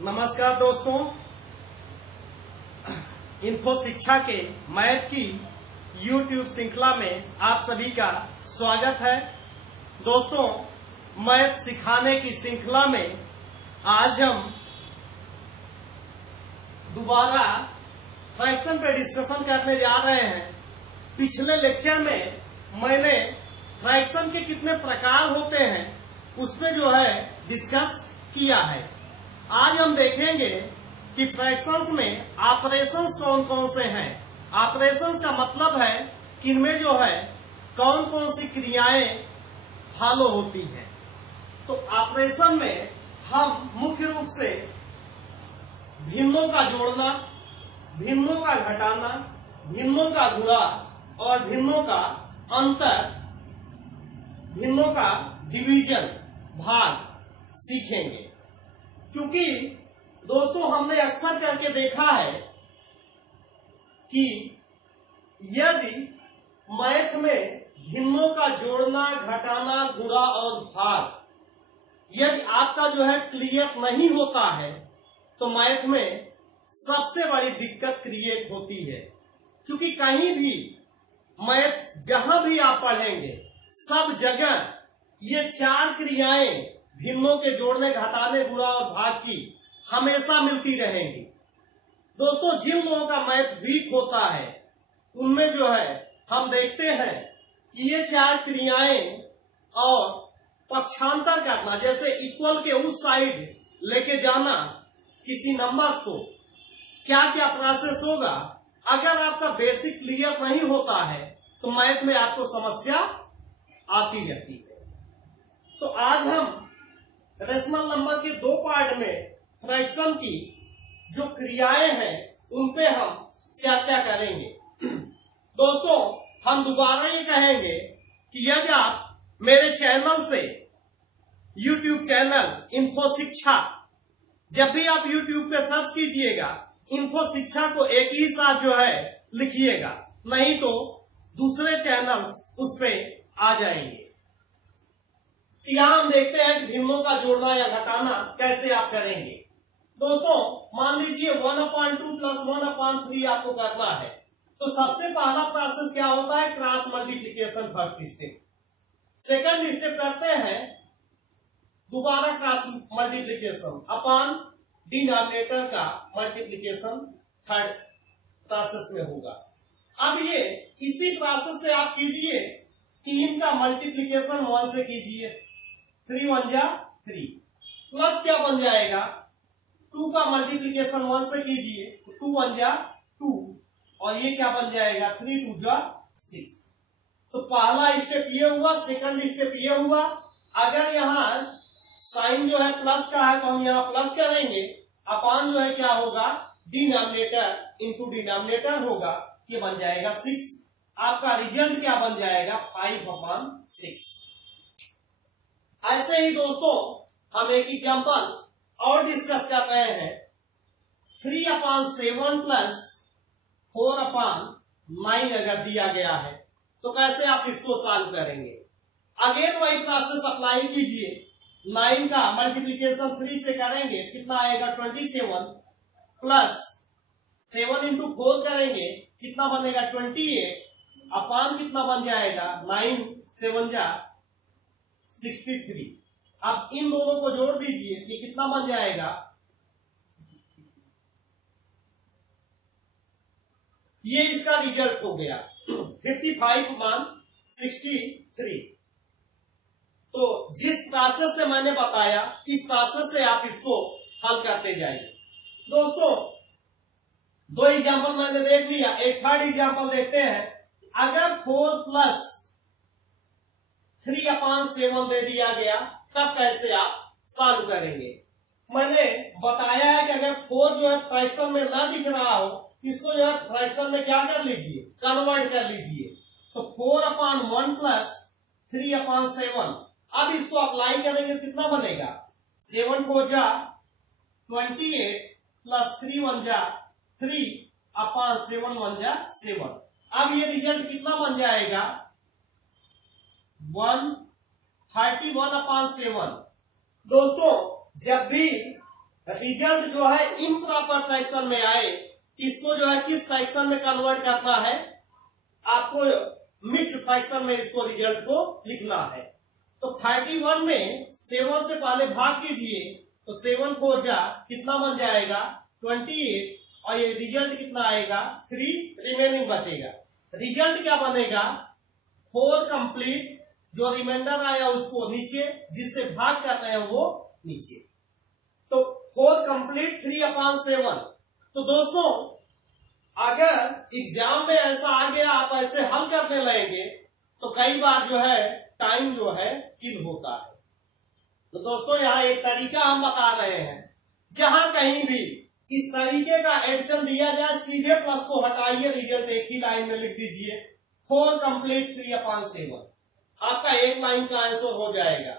नमस्कार दोस्तों, इन्फो शिक्षा के मैथ की YouTube श्रृंखला में आप सभी का स्वागत है। दोस्तों, मैथ सिखाने की श्रृंखला में आज हम दोबारा फ्रैक्शन पे डिस्कशन करने जा रहे हैं। पिछले लेक्चर में मैंने फ्रैक्शन के कितने प्रकार होते हैं उस पे डिस्कस किया है। आज हम देखेंगे कि फ्रैक्शंस में ऑपरेशंस कौन कौन से हैं। ऑपरेशंस का मतलब है कि इनमें कौन कौन सी क्रियाएं फॉलो होती हैं। तो ऑपरेशन में हम मुख्य रूप से भिन्नों का जोड़ना, भिन्नों का घटाना, भिन्नों का गुणा और भिन्नों का अंतर, भिन्नों का डिवीजन भाग सीखेंगे। क्योंकि दोस्तों हमने अक्सर करके देखा है कि यदि मैथ में भिन्नों का जोड़ना, घटाना, गुणा और भाग यदि आपका क्लियर नहीं होता है तो मैथ में सबसे बड़ी दिक्कत क्रिएट होती है। क्योंकि कहीं भी मैथ जहां भी आप पढ़ेंगे सब जगह ये चार क्रियाएं भिन्नों के जोड़ने, घटाने, गुणा और भाग की हमेशा मिलती रहेंगी। दोस्तों, जिन लोगों का मैथ वीक होता है उनमें हम देखते हैं कि ये चार क्रियाएं और पक्षांतर करना, जैसे इक्वल के उस साइड लेके जाना किसी नंबर्स को, क्या क्या प्रोसेस होगा। अगर आपका बेसिक क्लियर नहीं होता है तो मैथ में आपको समस्या आती रहती है। तो आज हम रेशनल नंबर के दो पार्ट में फ्रैक्शन की जो क्रियाएं हैं उन पे हम चर्चा करेंगे। दोस्तों, हम दोबारा ये कहेंगे कि यदि आप मेरे चैनल से, YouTube चैनल इन्फो शिक्षा, जब भी आप YouTube पे सर्च कीजिएगा इन्फो शिक्षा को एक ही साथ लिखिएगा, नहीं तो दूसरे चैनल्स उस पे आ जाएंगे। यहाँ हम देखते हैं कि भिन्नों का जोड़ना या घटाना कैसे आप करेंगे। दोस्तों, मान लीजिए 1/2 + 1/3 आपको करना है, तो सबसे पहला प्रोसेस क्या होता है? Cross multiplication first step. Second step करते हैं दोबारा क्रॉस मल्टीप्लीकेशन अपॉन डिनोमिनेटर का मल्टीप्लीकेशन थर्ड प्रोसेस में होगा। अब ये इसी प्रोसेस से आप कीजिए, 3 का मल्टीप्लीकेशन 1 से कीजिए, 3 1 जा 3, प्लस क्या बन जाएगा? 2 का मल्टीप्लीकेशन 1 से कीजिए, 2 1 जा 2, और ये क्या बन जाएगा? 3 2 जा 6। तो पहला स्टेप ये हुआ, सेकंड स्टेप ये हुआ। अगर यहाँ साइन प्लस का है तो हम यहाँ प्लस करेंगे, अपान क्या होगा? डिनोमिनेटर इंटू डिनोमिनेटर होगा, ये बन जाएगा 6। आपका रिजल्ट क्या बन जाएगा? 5/6। ऐसे ही दोस्तों हम एक एग्जांपल और डिस्कस कर रहे हैं। 3/7 + 4/9 अगर दिया गया है तो कैसे आप इसको सॉल्व करेंगे? अगेन वही प्रोसेस अप्लाई कीजिए। 9 का मल्टीप्लीकेशन 3 से करेंगे, कितना आएगा? 27, प्लस 7 × 4 करेंगे, कितना बनेगा? 28, अपान कितना बन जाएगा? 9 7 जा 63। अब इन दोनों को जोड़ दीजिए, ये कितना बन जाएगा? ये इसका रिजल्ट हो गया 55/63। तो जिस प्रोसेस से मैंने बताया इस प्रोसेस से आप इसको हल करते जाइए। दोस्तों, 2 एग्जाम्पल मैंने देख लिया, एक थर्ड एग्जाम्पल देखते हैं। अगर 4 + 3/7 दे दिया गया तब कैसे आप सॉल्व करेंगे? मैंने बताया है कि अगर 4 फ्रैक्शन में ना दिख रहा हो, इसको फ्रैक्शन में क्या कर लीजिए? कन्वर्ट कर लीजिए। तो 4/1 + 3/7, अब इसको अप्लाई करेंगे, कितना बनेगा? 7 4 जा 28 प्लस 3 1 जा 3/7 1 जा 7। अब ये रिजल्ट कितना बन जाएगा? 131/7। दोस्तों, जब भी रिजल्ट जो है इम्प्रॉपर फ्रैक्शन में आए, इसको जो है किस फ्रैक्शन में कन्वर्ट करना है, आपको मिक्स्ड फ्रैक्शन में इसको रिजल्ट को लिखना है। तो 31 में 7 से पहले भाग कीजिए, तो 7 4 जा कितना बन जाएगा 28, और ये रिजल्ट कितना आएगा 3 रिमेनिंग बचेगा। रिजल्ट क्या बनेगा 4 कंप्लीट, जो रिमाइंडर आया उसको नीचे, जिससे भाग कर रहे हैं वो नीचे, तो 4 कंप्लीट 3/7। तो दोस्तों अगर एग्जाम में ऐसा आ गया, आप ऐसे हल करने लगेंगे तो कई बार जो है टाइम जो है किल होता है। तो दोस्तों यहाँ एक तरीका हम बता रहे हैं, जहां कहीं भी इस तरीके का एडिशन दिया जाए, सीधे प्लस को हटाइए, रिजल्ट एक ही लाइन में लिख दीजिए 4 कंप्लीट 3/7, आपका एक लाइन का आंसर हो जाएगा।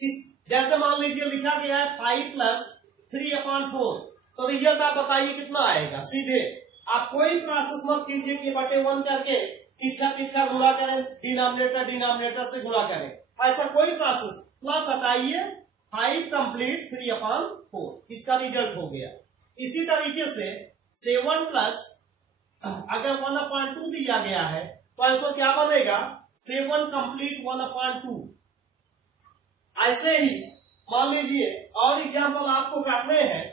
इस जैसे मान लीजिए लिखा गया है 5 + 3/4, तो रिजल्ट आप बताइए कितना आएगा। सीधे आप कोई प्रोसेस मत कीजिए कि बटे 1 करके पीछा गुणा करें, डिनोमिनेटर से गुणा करें, ऐसा कोई प्रोसेस, प्लस हटाइए 5 कंप्लीट 3/4, इसका रिजल्ट हो गया। इसी तरीके से 7 प्लस अगर 1/2 दिया गया है तो ऐसा क्या बनेगा 7 कंप्लीट 1/2। ऐसे ही मान लीजिए और एग्जाम्पल आपको करने हैं,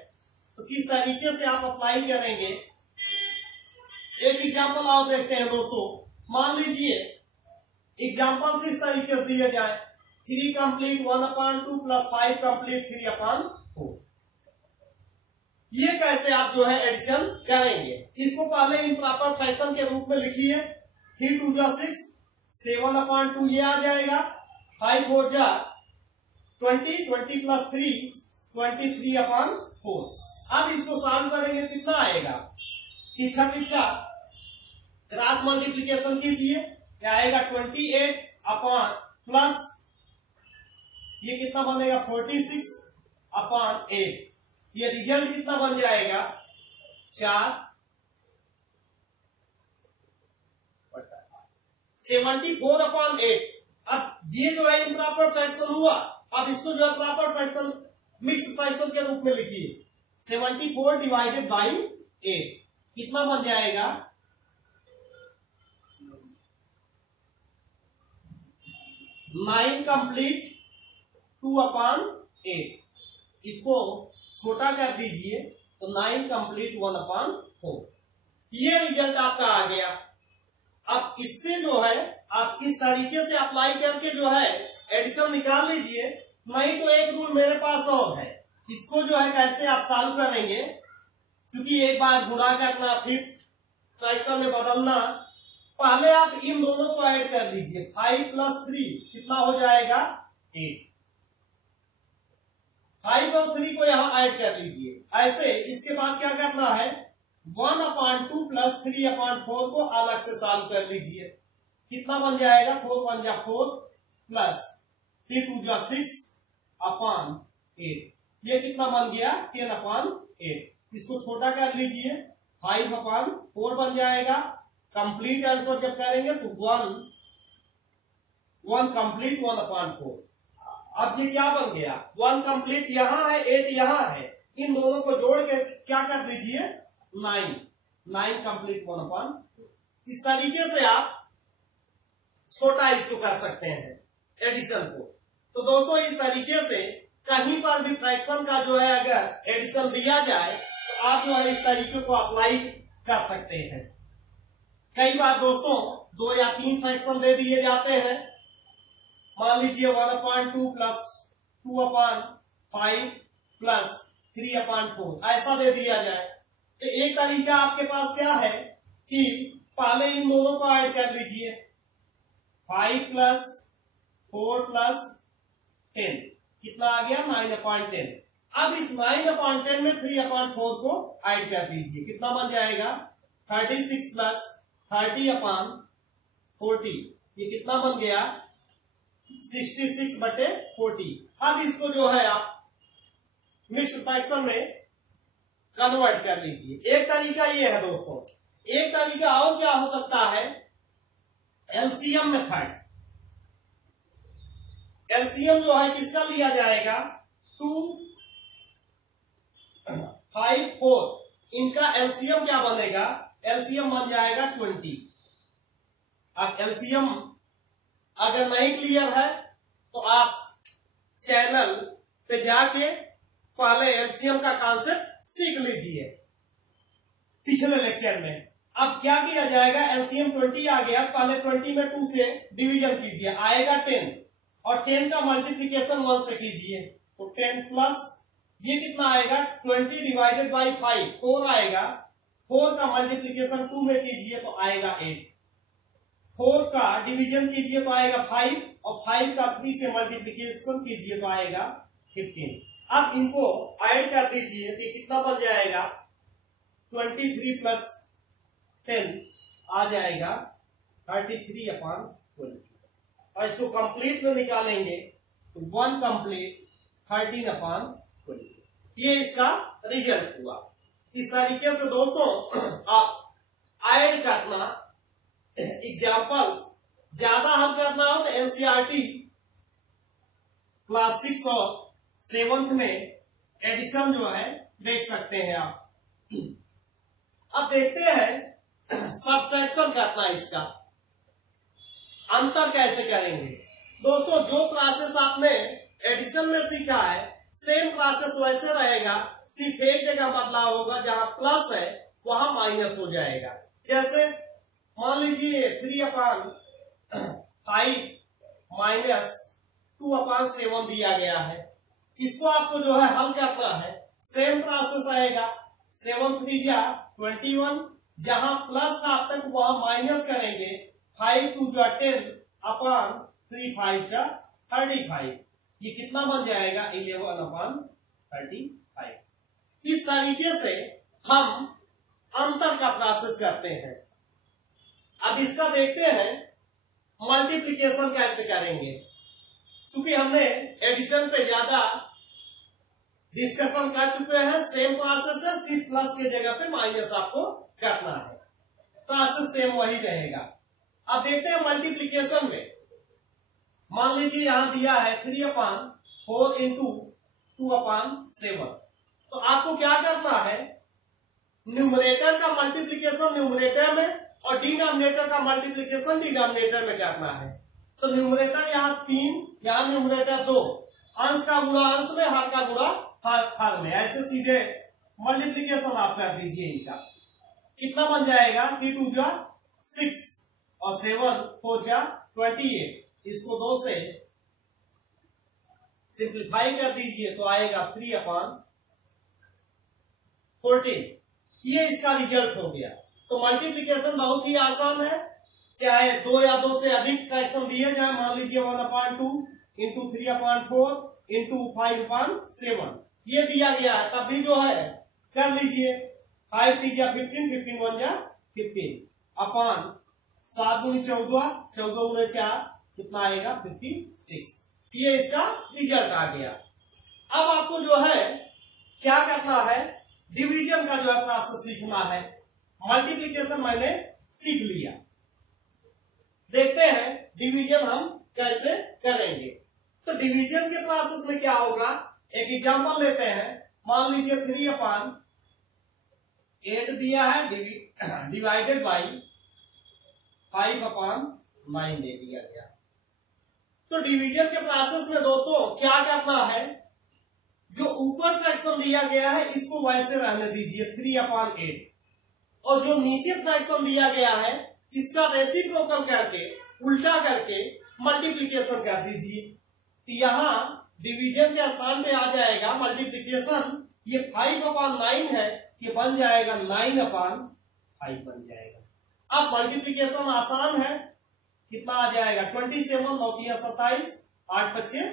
तो किस तरीके से आप अप्लाई करेंगे, एक एग्जाम्पल और देखते हैं दोस्तों। मान लीजिए एग्जाम्पल इस तरीके से दिए जाए 3 कंप्लीट 1/2 प्लस 5 कंप्लीट 3/4। ये कैसे आप जो है एडिशन करेंगे, इसको पहले इम्प्रॉपर फ्रैक्शन के रूप में लिखिए। 3 2 जा 6, 7/2 ये आ जाएगा, 5 4 जा 20, 20 + 3 23/4। अब इसको सॉल्व करेंगे कितना आएगा, पीछा क्रॉस मल्टीप्लीकेशन कीजिए, क्या आएगा 28 अपॉन प्लस ये कितना बनेगा 46/8। ये रिजल्ट कितना बन जाएगा 4 74/8। अब ये जो है इम्प्रॉपर फ्रैक्शन हुआ, अब इसको जो है प्रॉपर फ्रैक्शन मिक्स्ड फ्रैक्शन के रूप में लिखिए। 74 डिवाइडेड बाई 8 कितना बन जाएगा 9 कंप्लीट 2/8। इसको छोटा कर दीजिए तो 9 कंप्लीट 1/4। ये रिजल्ट आपका आ गया। अब इससे जो है आप इस तरीके से अप्लाई करके जो है एडिशन निकाल लीजिए। नहीं तो एक रूल मेरे पास और है, इसको जो है कैसे आप सॉल्व करेंगे, क्योंकि एक बार गुणा करना फिर फ्रैक्शन में बदलना, पहले आप इन दोनों को ऐड कर लीजिए। 5 + 3 कितना हो जाएगा 8। 5 और 3 को यहां ऐड कर लीजिए। ऐसे इसके बाद क्या करना है 1/2 + 3/4 को अलग से सॉल्व कर लीजिए। कितना बन जाएगा 4 × 1 = 4 प्लस 3 × 2 = 6/8। ये कितना बन गया 10/8। इसको छोटा कर लीजिए 5/4 बन जाएगा। कंप्लीट आंसर जब करेंगे तो 1 कंप्लीट 1/4। अब ये क्या बन गया 1 कंप्लीट यहां है 8 यहां है, इन दोनों को जोड़ के क्या कर दीजिए 9 कंप्लीट 1/4। इस तरीके से आप छोटा इसको कर सकते हैं एडिशन को। तो दोस्तों इस तरीके से कहीं पर भी फ्रैक्शन का जो है अगर एडिशन दिया जाए तो आप जो है इस तरीके को अप्लाई कर सकते हैं। कई बार दोस्तों 2 या 3 फ्रैक्शन दे दिए जाते हैं, मान लीजिए 1/2 + 2/5 + 3/4 ऐसा दे दिया जाए। तो एक तरीका आपके पास क्या है कि पहले इन दोनों को ऐड कर लीजिए 5 + 4 + 10 कितना आ गया 9/10। अब इस 9/10 में 3/4 को ऐड कर दीजिए, कितना बन जाएगा 36 + 30/40। ये कितना बन गया 66/40। अब इसको जो है आप मिक्स्ड फ्रैक्शन में कन्वर्ट कर लीजिए। एक तरीका ये है दोस्तों। एक तरीका और क्या हो सकता है एलसीएम मेथड। एलसीएम जो है किसका लिया जाएगा 2 5 4 इनका एलसीएम क्या बनेगा, एलसीएम बन जाएगा 20। अब एलसीएम अगर नहीं क्लियर है तो आप चैनल पे जाके पहले एलसीएम का कॉन्सेप्ट सीख लीजिए पिछले लेक्चर में। अब क्या किया जाएगा, एलसीएम 20 आ गया, पहले 20 में 2 से डिवीजन कीजिए, आएगा 10 और 10 का मल्टीप्लीकेशन 1 से कीजिए तो 10 प्लस ये कितना आएगा 20 डिवाइडेड बाई 5 4 आएगा, 4 का मल्टीप्लीकेशन 2 में कीजिए तो आएगा 8, 4 का डिवीजन कीजिए तो आएगा 5 और 5 का 3 से मल्टीप्लीकेशन कीजिए तो आएगा 15। अब इनको ऐड कर दीजिए तो कितना बन जाएगा 23 प्लस 10 आ जाएगा 33/20 और इसको कंप्लीट में निकालेंगे तो 1 कंप्लीट 13/20 ये इसका रिजल्ट हुआ। इस तरीके से दोस्तों आप ऐड करना, एग्जाम्पल ज्यादा हल करना हो तो एनसीईआरटी क्लास 6 और 7th में एडिशन जो है देख सकते हैं आप। अब देखते हैं सब्ट्रैक्शन करना, इसका अंतर कैसे करेंगे। दोस्तों जो क्लासेस आपने एडिशन में सीखा है सेम क्लासेस वैसे रहेगा, सिर्फ एक जगह बदलाव होगा, जहां प्लस है वहां माइनस हो जाएगा। जैसे मान लीजिए 3/5 माइनस 2/7 दिया गया है, इसको आपको जो है हल करना है, सेम प्रोसेस आएगा, 7 3 जा 21, जहां प्लस था अब तक वहां माइनस करेंगे, 5 2 जा 10/3 5 जा 35, ये कितना बन जाएगा 11/35। इस तरीके से हम अंतर का प्रोसेस करते हैं। अब इसका देखते हैं मल्टीप्लिकेशन कैसे करेंगे। चूंकि हमने एडिशन पे ज्यादा डिस्कशन कर चुके हैं, सेम प्रोसेस है, सिर्फ प्लस के जगह पे माइनस आपको करना है, प्रोसेस सेम वही रहेगा। अब देखते हैं मल्टीप्लिकेशन में, मान लीजिए यहां दिया है 3/4 इंटू 2/7, तो आपको क्या करना है, न्यूमरेटर का मल्टीप्लिकेशन न्यूमरेटर में और डिनोमिनेटर का मल्टीप्लिकेशन डिनोमिनेटर में करना है। तो न्यूमरेटर यहाँ 3, यहाँ न्यूमरेटर 2, अंश का गुणा अंश में, हर का गुणा हर में, ऐसे सीधे मल्टीप्लिकेशन आप कर दीजिए इनका। कितना बन जाएगा 3 2 जा 6 और 7 4 जा 28, इसको 2 से सिंप्लीफाई कर दीजिए तो आएगा 3/14, ये इसका रिजल्ट हो गया। तो मल्टीप्लिकेशन बहुत ही आसान है, चाहे 2 या 2 से अधिक फ्रैक्शन दिए जाए, मान लीजिए 1/2 इंटू 3/4 इंटू 5/7 ये दिया गया है, तब भी जो है कर लीजिए, 5 3 जा 15 15 1 जा 15 अपॉन 7 दूनी 14 14 गुणे 4 कितना आएगा 56, ये इसका रिजल्ट आ गया। अब आपको जो है क्या करना है, डिवीजन का जो है प्रोसेस सीखना है। मल्टीप्लिकेशन मैंने सीख लिया, देखते हैं डिवीजन हम कैसे करेंगे। तो डिवीजन के प्रोसेस में क्या होगा, एक एग्जांपल लेते हैं, मान लीजिए 3/8 दिया है डिवाइडेड बाई 5/9 दे दिया गया। तो डिवीजन के प्रोसेस में दोस्तों क्या करना है, जो ऊपर फ्रैक्शन दिया गया है इसको वैसे रहने दीजिए 3/8, और जो नीचे फ्रैक्शन दिया गया है इसका रेसिप्रोकल करके उल्टा करके मल्टीप्लिकेशन कर दीजिए। तो यहाँ डिवीजन के स्थान पे आ जाएगा मल्टीप्लिकेशन, ये 5/9 है, ये बन जाएगा 9/5 बन जाएगा। अब मल्टीप्लिकेशन आसान है, कितना आ जाएगा 27 9 27 8 5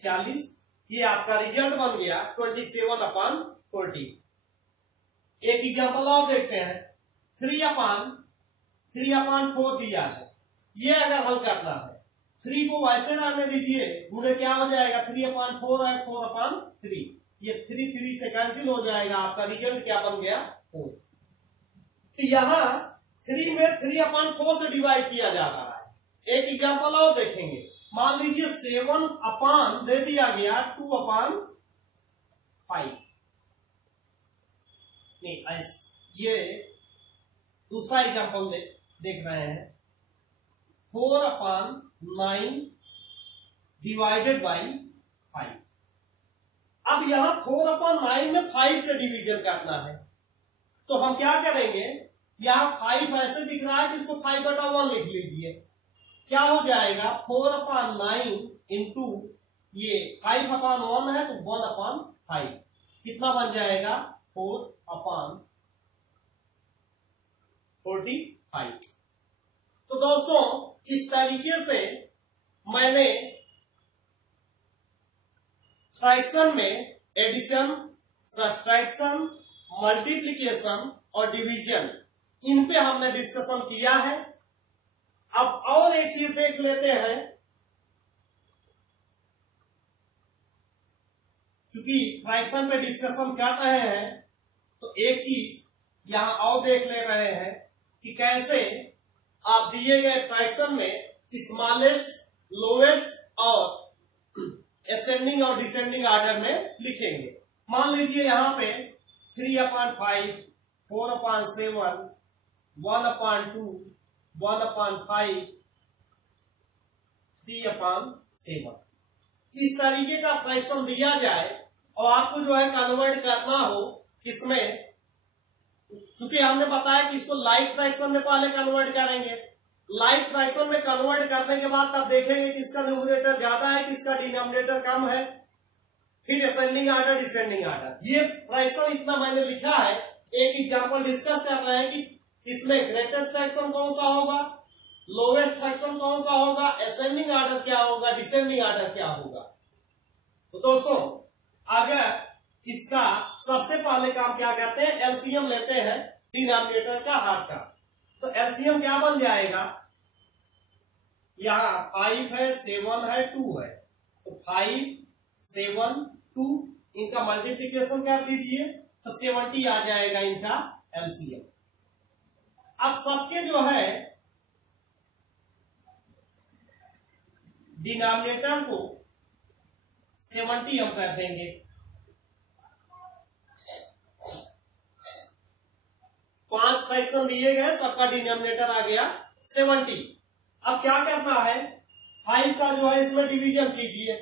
40, ये आपका रिजल्ट बन गया 27/40। एक एग्जांपल और देखते हैं, 3/4 दिया है, ये अगर हल करना है 3 को वैसे रहने दीजिए, गुणे क्या हो जाएगा 3/4 है 4/3, ये 3 3 से कैंसिल हो जाएगा, आपका रिजल्ट क्या बन गया 4। तो यहाँ 3 में 3/4 से डिवाइड किया जा रहा है। एक एग्जांपल और देखेंगे, मान लीजिए 7 दे दिया गया 2/5, ये दूसरा एग्जाम्पल देख रहे हैं, 4/9 डिवाइडेड बाई 5। अब यहां 4/9 में 5 से डिवीजन करना है, तो हम क्या करेंगे, यहां 5 ऐसे दिख रहा है कि इसको 5/1 लिख लीजिए। क्या हो जाएगा, 4/9 इंटू ये 5/1 है तो 1/5 कितना बन जाएगा, 4/45। तो दोस्तों इस तरीके से मैंने फ्रैक्शन में एडिशन, सब्ट्रैक्शन, मल्टीप्लिकेशन और डिवीजन, इन पे हमने डिस्कशन किया है। अब और एक चीज देख लेते हैं, क्योंकि फ्रैक्शन पे डिस्कशन कर रहे हैं तो एक चीज यहां और देख ले रहे हैं कि कैसे आप दिए गए फ्रैक्शन में स्मॉलेस्ट, लोएस्ट और असेंडिंग और डिसेंडिंग ऑर्डर में लिखेंगे। मान लीजिए यहां पे 3/5, 4/7, 1/2, 1/5, 3/7 इस तरीके का फ्रैक्शन दिया जाए और आपको जो है कन्वर्ट करना हो किसमें, क्योंकि हमने बताया कि इसको लाइक फ्रैक्शन में पहले कन्वर्ट करेंगे। लाइक फ्रैक्शन में कन्वर्ट करने के बाद तब देखेंगे किसका न्यूमरेटर ज्यादा है, किसका डिनोमिनेटर कम है, फिर असेंडिंग ऑर्डर, डिसेंडिंग ऑर्डर। ये फ्रैक्शन इतना मैंने लिखा है, एक एग्जांपल डिस्कस कर रहे हैं कि इसमें ग्रेटेस्ट फ्रैक्शन कौन सा होगा, लोवेस्ट फ्रैक्शन कौन सा होगा, असेंडिंग ऑर्डर क्या होगा, डिसेंडिंग ऑर्डर क्या होगा। तो दोस्तों अगर इसका सबसे पहले काम क्या करते हैं, एलसीएम लेते हैं डिनोमिनेटर का हाफ का। तो एलसीएम क्या बन जाएगा, यहां 5 है, 7 है, 2 है, तो 5, 7, 2 इनका मल्टीप्लीकेशन कर दीजिए तो 70 आ जाएगा इनका एलसीएम। अब सबके जो है डिनोमिनेटर को 70 हम कर देंगे, 5 फ्रैक्शन दिए गए, सबका डिनोमिनेटर आ गया 70। अब क्या करना है, 5 का जो है इसमें डिवीजन कीजिए,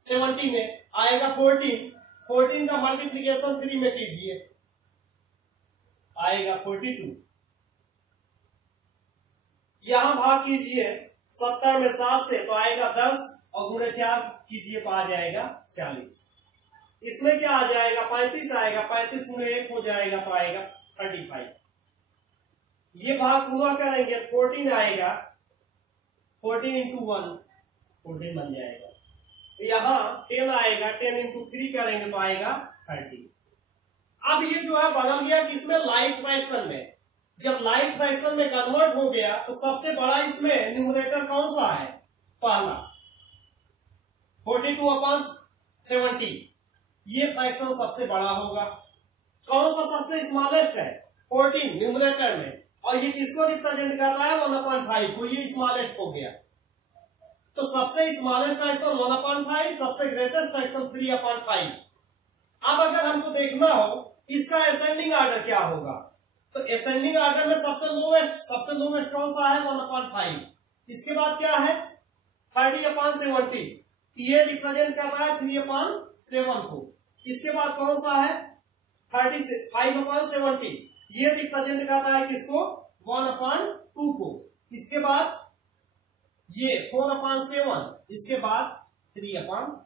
70 में आएगा 14, 14 का मल्टीप्लीकेशन 3 में कीजिए, आएगा 42। यहां भाग कीजिए 70 में 7 से तो आएगा 10 और गुणे 4 कीजिए तो आ जाएगा 40। इसमें क्या आ जाएगा, 35 आएगा, 35 गुणे 1 हो जाएगा तो आएगा 35। ये भाग पूरा करेंगे 14 आएगा, 14 इंटू 1 14 बन जाएगा। यहां 10 आएगा, 10 इंटू 3 करेंगे तो आएगा 30। अब ये जो है बदल गया किसमें, लाइक फ्रैक्शन में। जब लाइक फ्रैक्शन में कन्वर्ट हो गया तो सबसे बड़ा इसमें न्यूमरेटर कौन सा है, पहला 42/70, ये फ्रैक्शन सबसे बड़ा होगा। कौन सा सबसे स्मॉलेस्ट है, 14 न्यूमरेटर में, और ये किसको रिप्रेजेंट कर रहा है, 1/5 को, ये स्मॉलेस्ट हो गया। तो सबसे स्मॉलेस्ट फ्रैक्शन 1/5, सबसे ग्रेटेस्ट फ्रैक्शन 3/5। अब अगर हमको देखना हो इसका असेंडिंग ऑर्डर क्या होगा, तो असेंडिंग ऑर्डर में सबसे लोवेस्ट कौन सा है, 1/5। इसके बाद क्या है 30/70, ये रिप्रेजेंट कर रहा है 3/7 को। इसके बाद कौन सा है 5/70, ये रिप्रेजेंट कर रहा है किसको, 1/2 को। इसके बाद ये 4/7, इसके बाद 3/5।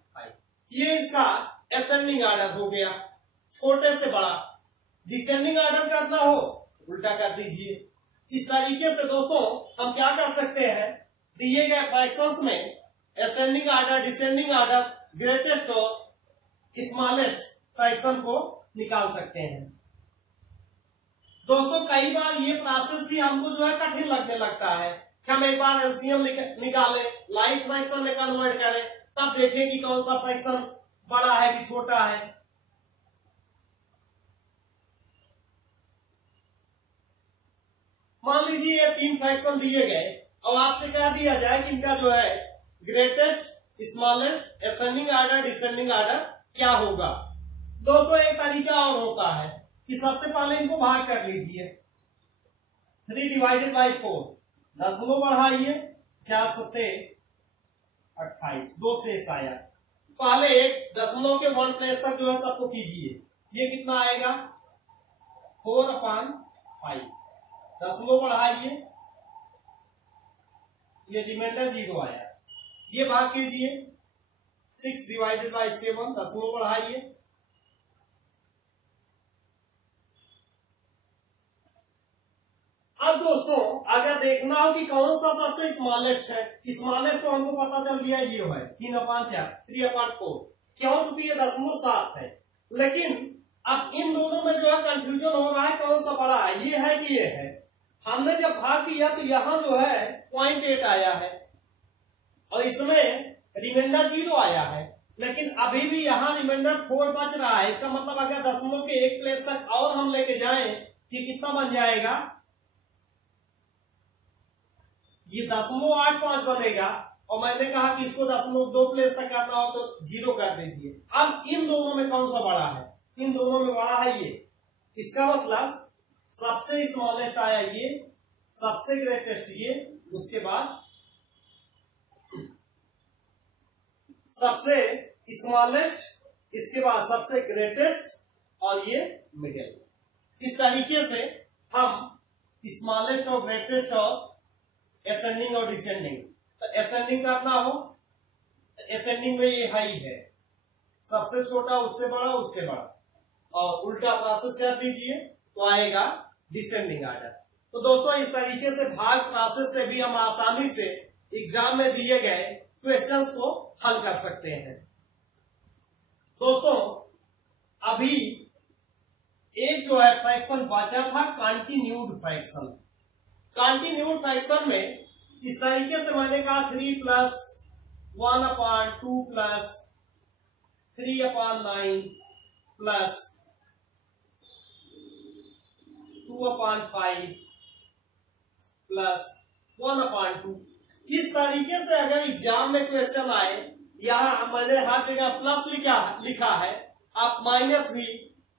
ये इसका असेंडिंग ऑर्डर हो गया, छोटे से बड़ा। डिसेंडिंग ऑर्डर करना हो उल्टा कर दीजिए। इस तरीके से दोस्तों हम क्या कर सकते हैं, दिए गए फ्रैक्शंस में ascending order, descending order, greatest और स्मॉलेस्ट फ्रैक्शन को निकाल सकते हैं। दोस्तों कई बार ये प्रोसेस भी हमको जो है कठिन लगने लगता है कि हम एक बार एलसीएम निकालें, लाइक फ्रैक्शन में कन्वर्ट करें, तब देखें कि कौन सा फ्रैक्शन बड़ा है कि छोटा है। मान लीजिए ये 3 फ्रैक्शन दिए गए और आपसे कह दिया जाए कि इनका जो है greatest, smallest, ascending order, descending order क्या होगा। दोस्तों एक तरीका और होता है, कि सबसे पहले इनको भाग कर लीजिए। 3 डिवाइडेड बाई 4, दशमलव बढ़ाइए, 4 सत्ते 28, 2 शेष आया। पहले एक दशमलव के 1 प्लेस तक जो है सबको कीजिए। ये कितना आएगा 4/5, दशमलव बढ़ाइए, ये रिमाइंडर 0 आया। ये भाग कीजिए 6 डिवाइडेड बाई 7, दशमलव बढ़ाइए, अब दोस्तों अगर देखना हो कि कौन सा सबसे स्मॉलेस्ट है, स्मॉलेस्ट तो हमको पता चल गया ये है 3/4, 3/4, क्यों? चूंकि ये 0.7 है। लेकिन अब इन दोनों में जो है कंफ्यूजन हो रहा है कौन सा बड़ा है, ये है कि ये है। हमने जब भाग किया तो यहाँ जो है 0.8 आया है और इसमें रिमाइंडर 0 आया है, लेकिन अभी भी यहाँ रिमाइंडर 4 बच रहा है। इसका मतलब अगर दशमलव के एक प्लेस तक और हम लेके जाएं कि कितना बन जाएगा, ये 0.85 बनेगा। और मैंने कहा कि इसको 0.2 प्लेस तक करना हो तो 0 कर दीजिए। अब इन दोनों में कौन सा बड़ा है? इन दोनों में बड़ा है ये। इसका मतलब सबसे स्मॉलेस्ट आया ये, सबसे ग्रेटेस्ट ये, उसके बाद सबसे स्मॉलेस्ट, इसके बाद सबसे ग्रेटेस्ट और ये मिडिल। इस तरीके से हम स्मॉलेस्ट और ग्रेटेस्ट और एसेंडिंग और डिसेंडिंग, तो एसेंडिंग करना हो एसेंडिंग में ये हाई है, सबसे छोटा उससे बड़ा उससे बड़ा, और उल्टा प्रोसेस कर दीजिए तो आएगा डिसेंडिंग आर्डर। तो दोस्तों इस तरीके से भाग प्रोसेस से भी हम आसानी से एग्जाम में दिए गए क्वेश्चंस को हल कर सकते हैं। दोस्तों अभी एक जो है फ्रैक्शन बचा था कंटिन्यूड फ्रैक्शन। कंटिन्यूड फ्रैक्शन में इस तरीके से मैंने कहा 3 + 1/2 + 3/9 + 2/5 + 1/2। इस तरीके से अगर एग्जाम में क्वेश्चन आए, यहाँ मैंने हर जगह प्लस लिखा है, आप माइनस भी,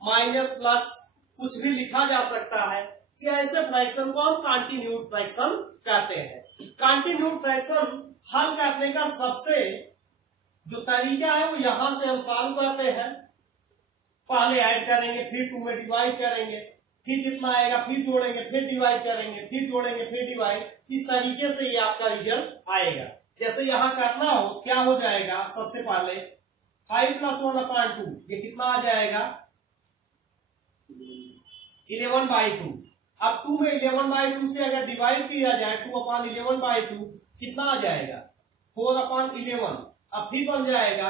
माइनस प्लस कुछ भी लिखा जा सकता है। ये ऐसे फ्रैक्शन को हम कंटिन्यूड फ्रैक्शन कहते हैं। कंटिन्यूड फ्रैक्शन हल करने का सबसे जो तरीका है वो यहां से हम सॉल्व करते हैं। पहले ऐड करेंगे, फिर 2 में डिवाइड करेंगे, फिर जितना आएगा फिर जोड़ेंगे, फिर डिवाइड करेंगे, फिर जोड़ेंगे, फिर डिवाइड। इस तरीके से ये आपका रिजल्ट आएगा। जैसे यहां करना हो, क्या हो जाएगा, सबसे पहले 5 + 1/2, ये कितना आ जाएगा 11/2। अब 2 में 11/2 से अगर डिवाइड किया जाए 2/11/2 कितना आ जाएगा 4/11। अब फिर बन जाएगा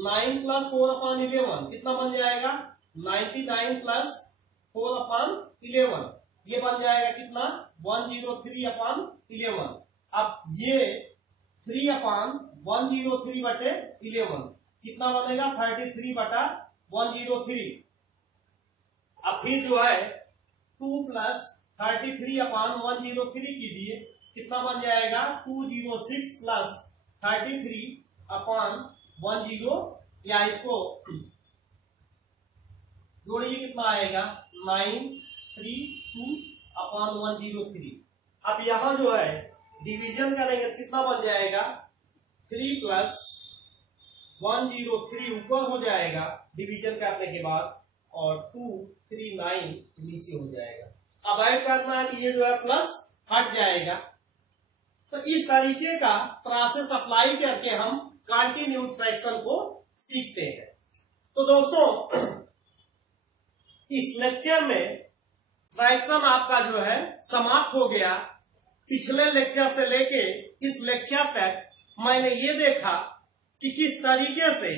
9 + 4/11, कितना बन जाएगा 99 + 4/11, ये बन जाएगा कितना 103/11। अब ये 3/103/11 कितना बनेगा 33/103। अब फिर जो है 2 + 33/103 कीजिए, कितना बन जाएगा 206 + 33/10, या इसको जोड़िए कितना आएगा 932/103। अब यहां जो है डिवीजन करेंगे कितना बन जाएगा 3 + 103 ऊपर हो जाएगा डिवीजन करने के बाद, और 239 नीचे हो जाएगा। अब ऐड करना है कि ये जो है प्लस हट जाएगा। तो इस तरीके का प्रोसेस अप्लाई करके हम कंटिन्यूड फ्रैक्शन को सीखते हैं। तो दोस्तों इस लेक्चर में फ्रैक्शन आपका जो है समाप्त हो गया। पिछले लेक्चर से लेके इस लेक्चर तक मैंने ये देखा कि किस तरीके से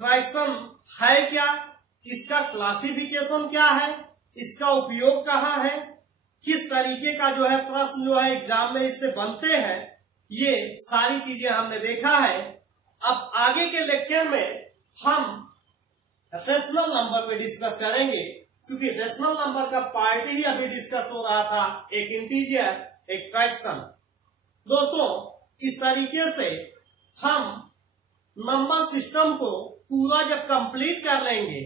फ्रैक्शन है क्या, इसका क्लासिफिकेशन क्या है, इसका उपयोग कहाँ है, किस तरीके का जो है प्रश्न जो है एग्जाम में इससे बनते हैं, ये सारी चीजें हमने देखा है। अब आगे के लेक्चर में हम रेशनल नंबर पे डिस्कस करेंगे, क्योंकि रेशनल नंबर का पार्ट ही अभी डिस्कस हो रहा था, एक इंटीजर एक फ्रैक्शन। दोस्तों इस तरीके से हम नंबर सिस्टम को पूरा जब कंप्लीट कर लेंगे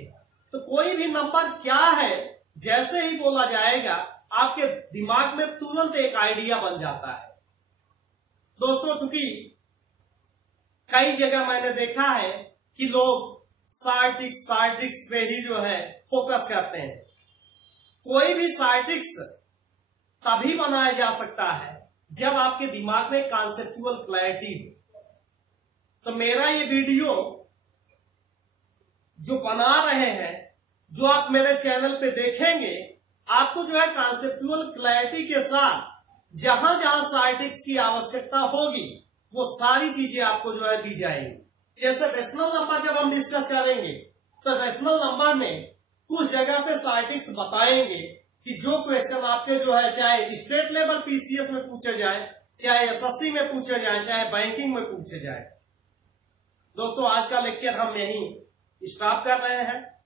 तो कोई भी नंबर क्या है जैसे ही बोला जाएगा आपके दिमाग में तुरंत एक आइडिया बन जाता है। दोस्तों, चूंकि कई जगह मैंने देखा है कि लोग सार्टिक्स पे ही जो है फोकस करते हैं। कोई भी सार्टिक्स तभी बनाया जा सकता है जब आपके दिमाग में कॉन्सेप्चुअल क्लैरिटी हो। तो मेरा ये वीडियो जो बना रहे हैं, जो आप मेरे चैनल पे देखेंगे, आपको जो है कॉन्सेप्चुअल क्लैरिटी के साथ जहां जहां सार्टिक्स की आवश्यकता होगी वो सारी चीजें आपको जो है दी जाएंगी। जैसे रेशनल नंबर जब हम डिस्कस करेंगे तो रेशनल नंबर में कुछ जगह पे सार्टिक्स बताएंगे कि जो क्वेश्चन आपके जो है चाहे स्टेट लेवल पीसीएस में पूछे जाए, चाहे एसएससी में पूछे जाए, चाहे बैंकिंग में पूछे जाए। दोस्तों, आज का लेक्चर हम यहीं स्टॉप कर रहे हैं।